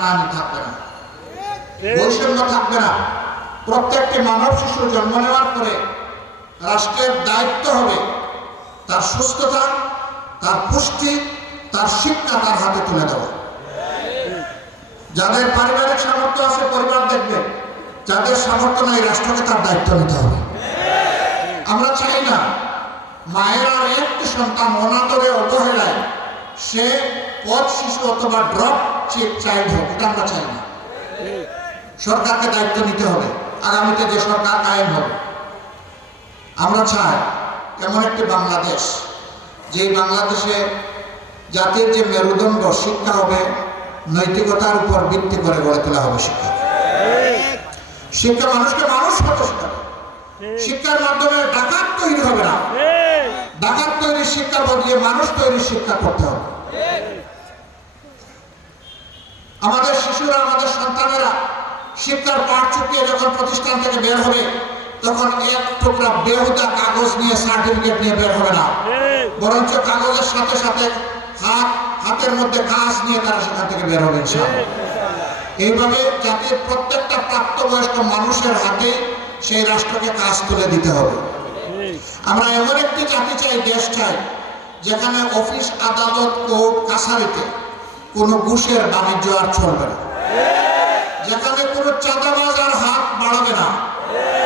হানাহানি থাকবে না, বৈষম্য থাকবে না। প্রত্যেকটি মানব শিশু জন্ম নেওয়ার পরে রাষ্ট্রের দায়িত্ব হবে তার সুস্থতা, তার পুষ্টি, তার শিক্ষা তার হাতে তুলে দেওয়া। যাদের পারিবারিক সামর্থ্য আছে পরিবার দেখবে, যাদের সামর্থ্য নাই রাষ্ট্রকে তার দায়িত্ব নিতে হবে। আমরা চাই না মায়ের আর একটি সন্তান অনাদরে অবহেলায় সে পথ শিশু অথবা ড্রপ চাইল্ড হোক, এটা আমরা চাই না। সরকারকে দায়িত্ব নিতে হবে। আগামীতে যে সরকার কায়েম হবে, আমরা চাই এমন একটি বাংলাদেশ, যে বাংলাদেশে জাতির যে মেরুদণ্ড শিক্ষা হবে, নৈতিকতার উপর ভিত্তি করে গড়ে তোলা হবে। শিক্ষা মানুষকে মানুষ হতে শেখাবে। শিক্ষার মাধ্যমে ডাকাত তৈরি হবে না, ডাকাত তৈরির শিক্ষা বদলে মানুষ তৈরির শিক্ষা করতে হবে। আমাদের শিশুরা, আমাদের সন্তানেরা শিক্ষার পাঠ চুকিয়ে যখন প্রতিষ্ঠান থেকে বের হবে, তখন এক টুকরা বেহুদা কাগজ নিয়ে সার্টিফিকেট নিয়ে বের হবে না, বরঞ্চ কাগজের সাথে সাথে হাতের মধ্যে কাজ নিয়ে তারা সেখান থেকে বের হবে ইনশাআল্লাহ। এইভাবে জাতির প্রত্যেকটা প্রাপ্তবয়স্ক মানুষের হাতে সেই রাষ্ট্রকে কাজ তুলে দিতে হবে। আমরা এমন একটি জাতি চাই, দেশ চাই, যেখানে অফিস, আদালত, কোর্ট, কাছারিতে কোনো ঘুষের বাণিজ্য আর চলবে না, যেখানে কোনো চাঁদাবাজ আর হাত বাড়াবে না,